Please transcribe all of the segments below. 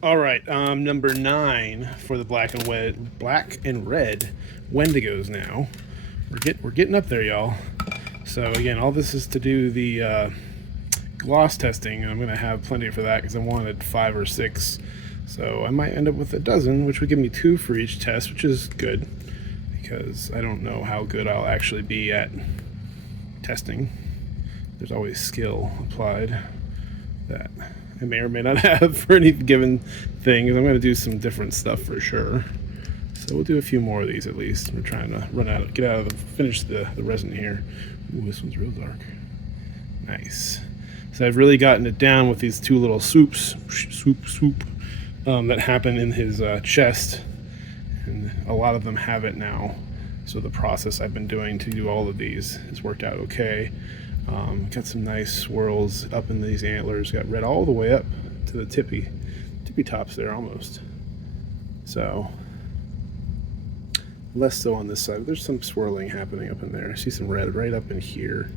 All right, number 9 for the black and red Wendigos. Now we're getting up there, y'all. So again, all this is to do the gloss testing, and I'm gonna have plenty for that because I wanted 5 or 6. So I might end up with a dozen, which would give me 2 for each test, which is good because I don't know how good I'll actually be at testing. There's always skill applied that I may or may not have for any given thing, because I'm going to do some different stuff for sure. So we'll do a few more of these at least. We're trying to finish the resin here. Ooh, this one's real dark. Nice. So I've really gotten it down with these 2 little swoops that happen in his chest, and a lot of them have it now. So the process I've been doing to do all of these has worked out okay. Got some nice swirls up in these antlers. Got red all the way up to the tippy tops there almost. So less so on this side. There's some swirling happening up in there. I see some red right up in here,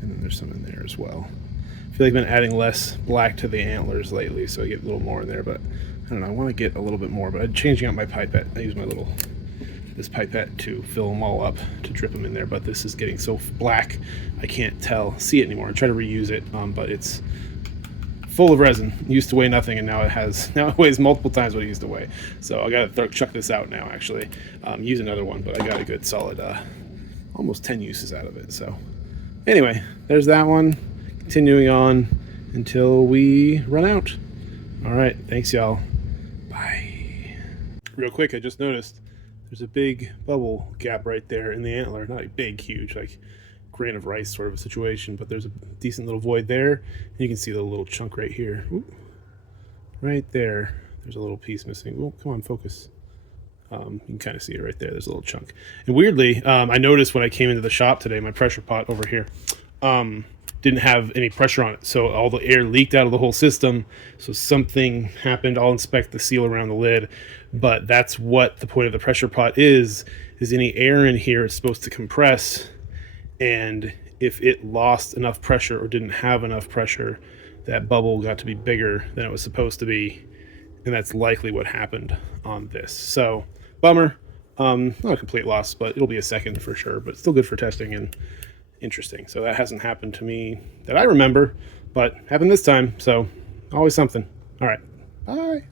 and then there's some in there as well. I feel like I've been adding less black to the antlers lately, so I get a little more in there. But I don't know. I want to get a little bit more. But I'm changing out my pipette. I use this pipette to fill them all up, to drip them in there, but this is getting so black I can't see it anymore. I try to reuse it, but it's full of resin. It used to weigh nothing, and now it weighs multiple times what it used to weigh. So I gotta chuck this out now, actually. Use another one, but I got a good solid almost 10 uses out of it. So anyway, there's that one. Continuing on until we run out. All right, thanks y'all. Bye. Real quick, I just noticed there's a big bubble gap right there in the antler. Not a big, huge, like grain of rice sort of a situation, but there's a decent little void there. And you can see the little chunk right here. Ooh, right there. There's a little piece missing. Oh, come on, focus. You can kind of see it right there. There's a little chunk. And weirdly, I noticed when I came into the shop today, my pressure pot over here didn't have any pressure on it. So all the air leaked out of the whole system. So something happened. I'll inspect the seal around the lid. But that's what the point of the pressure pot is any air in here is supposed to compress. And if it lost enough pressure or didn't have enough pressure, that bubble got to be bigger than it was supposed to be. And that's likely what happened on this. So, bummer. Not a complete loss, but it'll be a second for sure. But still good for testing and interesting. So that hasn't happened to me that I remember, but happened this time. So always something. All right. Bye.